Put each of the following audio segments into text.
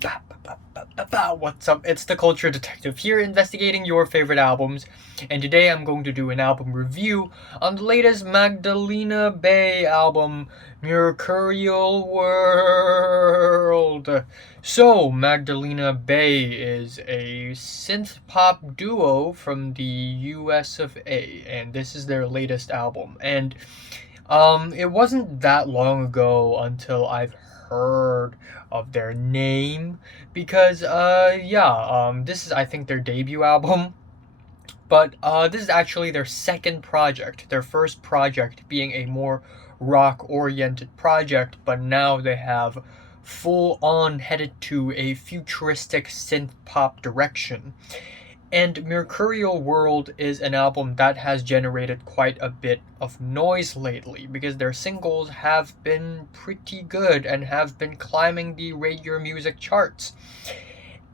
What's up? It's the Culture Detective here, investigating your favorite albums, and today I'm going to do an album review on the latest Magdalena Bay album, Mercurial World. So, Magdalena Bay is a synth pop duo from the US of A, and this is their latest album. And it wasn't that long ago until I've heard of their name because this is, I think, their debut album. But this is actually their second project, their first project being a more rock oriented project, but now they have full on headed to a futuristic synth pop direction. And Mercurial World is an album that has generated quite a bit of noise lately because their singles have been pretty good and have been climbing the radio music charts.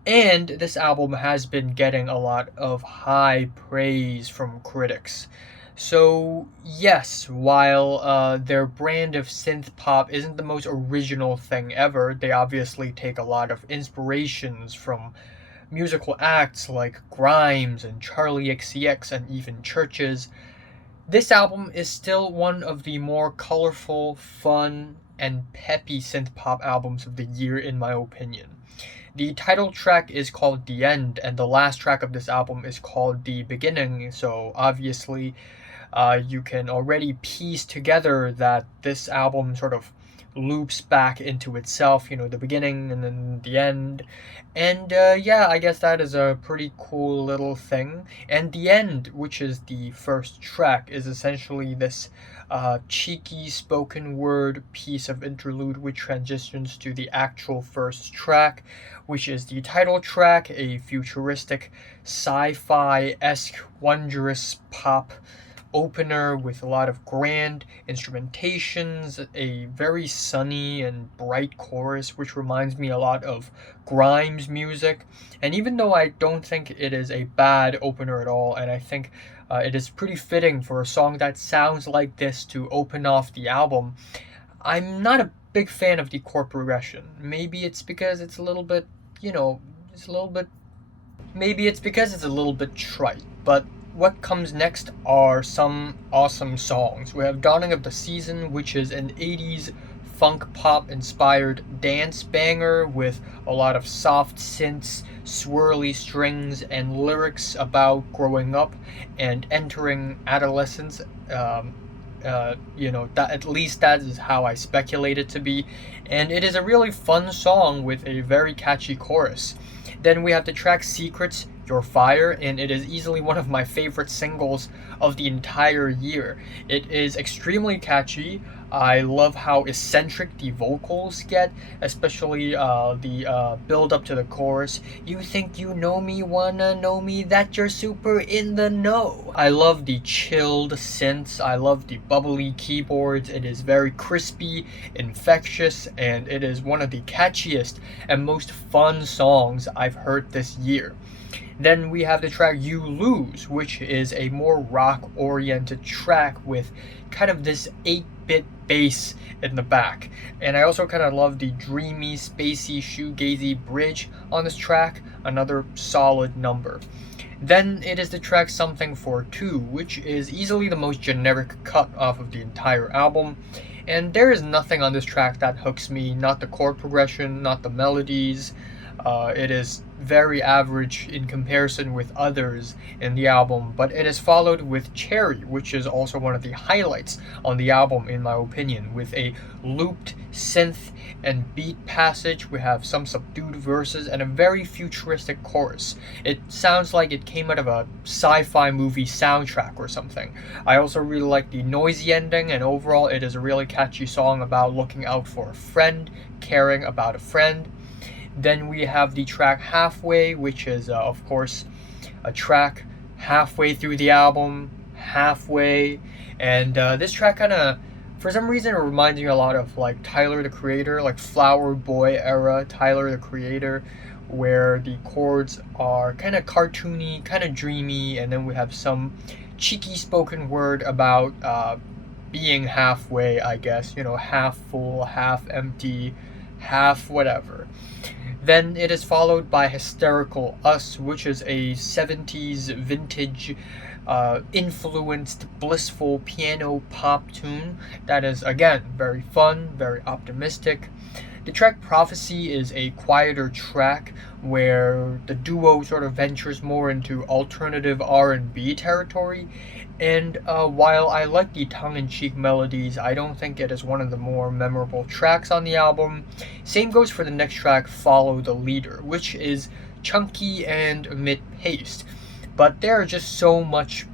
And this album has been getting a lot of high praise from critics. So, yes, while their brand of synth pop isn't the most original thing ever, they obviously take a lot of inspirations from musical acts like Grimes and Charlie XCX and even Churches. This album is still one of the more colorful, fun, and peppy synth pop albums of the year, in my opinion. The title track is called The End, and the last track of this album is called The Beginning, so obviously you can already piece together that this album sort of loops back into itself, the beginning and then the end. And I guess that is a pretty cool little thing. And the end, which is the first track, is essentially this cheeky spoken word piece of interlude which transitions to the actual first track, which is the title track, a futuristic sci-fi esque wondrous pop opener with a lot of grand instrumentations, a very sunny and bright chorus, which reminds me a lot of Grimes music. And even though I don't think it is a bad opener at all, and I think it is pretty fitting for a song that sounds like this to open off the album, I'm not a big fan of the chord progression. Maybe it's because it's a little bit, it's a little bit Maybe it's because it's a little bit trite, but what comes next are some awesome songs. We have Dawning of the Season, which is an 80s funk pop inspired dance banger with a lot of soft synths, swirly strings, and lyrics about growing up and entering adolescence. That at least that is how I speculate it to be, and it is a really fun song with a very catchy chorus. Then we have the track Secrets, Your Fire, and it is easily one of my favorite singles of the entire year. It is extremely catchy. I love how eccentric the vocals get, especially the build up to the chorus. You think you know me, wanna know me, that you're super in the know. I love the chilled synths, I love the bubbly keyboards. It is very crispy, infectious, and it is one of the catchiest and most fun songs I've heard this year. Then we have the track You Lose, which is a more rock oriented track with kind of this 8-bit bass in the back. And I also kind of love the dreamy, spacey, shoegazy bridge on this track, another solid number. Then it is the track Something for Two, which is easily the most generic cut off of the entire album. And there is nothing on this track that hooks me, not the chord progression, not the melodies. It is very average in comparison with others in the album, but it is followed with Chaeri, which is also one of the highlights on the album in my opinion, with a looped synth and beat passage. We have some subdued verses and a very futuristic chorus. It sounds like it came out of a sci-fi movie soundtrack or something. I also really like the noisy ending, and overall it is a really catchy song about looking out for a friend, caring about a friend. Then we have the track Halfway, which is, of course, a track halfway through the album, halfway. And this track kind of, for some reason, it reminds me a lot of like Tyler the Creator, like Flower Boy era Tyler the Creator, where the chords are kind of cartoony, kind of dreamy, and then we have some cheeky spoken word about being halfway, I guess, half full, half empty, half whatever. Then it is followed by Hysterical Us, which is a 70s vintage influenced blissful piano pop tune that is, again, very fun, very optimistic. The track Prophecy is a quieter track where the duo sort of ventures more into alternative R&B territory. And while I like the tongue-in-cheek melodies, I don't think it is one of the more memorable tracks on the album. Same goes for the next track, Follow the Leader, which is chunky and mid-paced. But there's just so much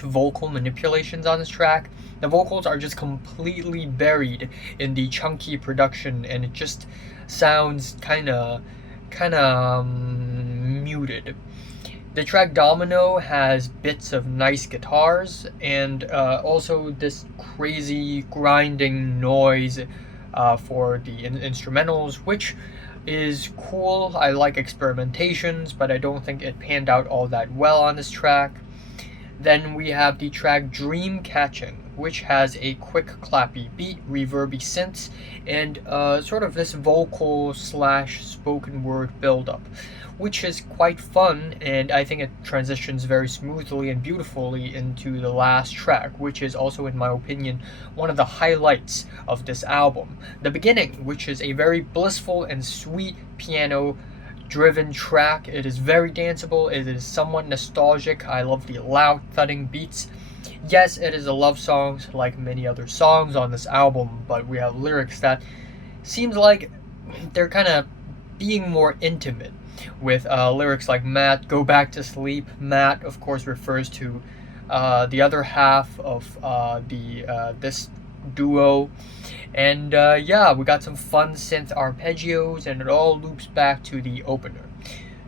vocal manipulations on this track. The vocals are just completely buried in the chunky production, and it just sounds kind of muted. The track Domino has bits of nice guitars and also this crazy grinding noise for the instrumentals, which is cool. I like experimentations, but I don't think it panned out all that well on this track. Then we have the track Dreamcatching, which has a quick clappy beat, reverby synths, and sort of this vocal slash spoken word buildup, which is quite fun, and I think it transitions very smoothly and beautifully into the last track, which is also, in my opinion, one of the highlights of this album. The beginning, which is a very blissful and sweet piano driven track. It is very danceable, it is somewhat nostalgic. I love the loud thudding beats. Yes, it is a love song like many other songs on this album, but we have lyrics that seems like they're kind of being more intimate with lyrics like Matt, go back to sleep. Matt, of course, refers to the other half of this duo. And yeah, we got some fun synth arpeggios, and it all loops back to the opener.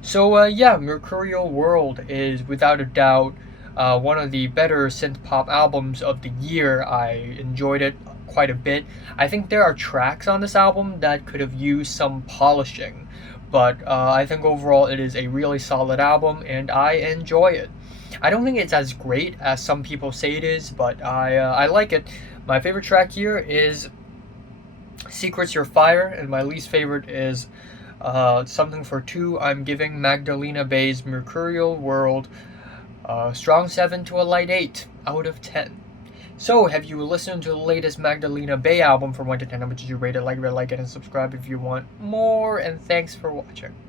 So yeah, Mercurial World is without a doubt one of the better synth pop albums of the year. I enjoyed it quite a bit. I think there are tracks on this album that could have used some polishing, but I think overall it is a really solid album, and I enjoy it. I don't think it's as great as some people say it is, but I like it. My favorite track here is Secrets Your Fire, and my least favorite is Something for Two. I'm giving Magdalena Bay's Mercurial World strong 7 to a light 8 out of 10. So, have you listened to the latest Magdalena Bay album? From 1 to 10, how much did you rate it? Like it, and subscribe if you want more, and thanks for watching.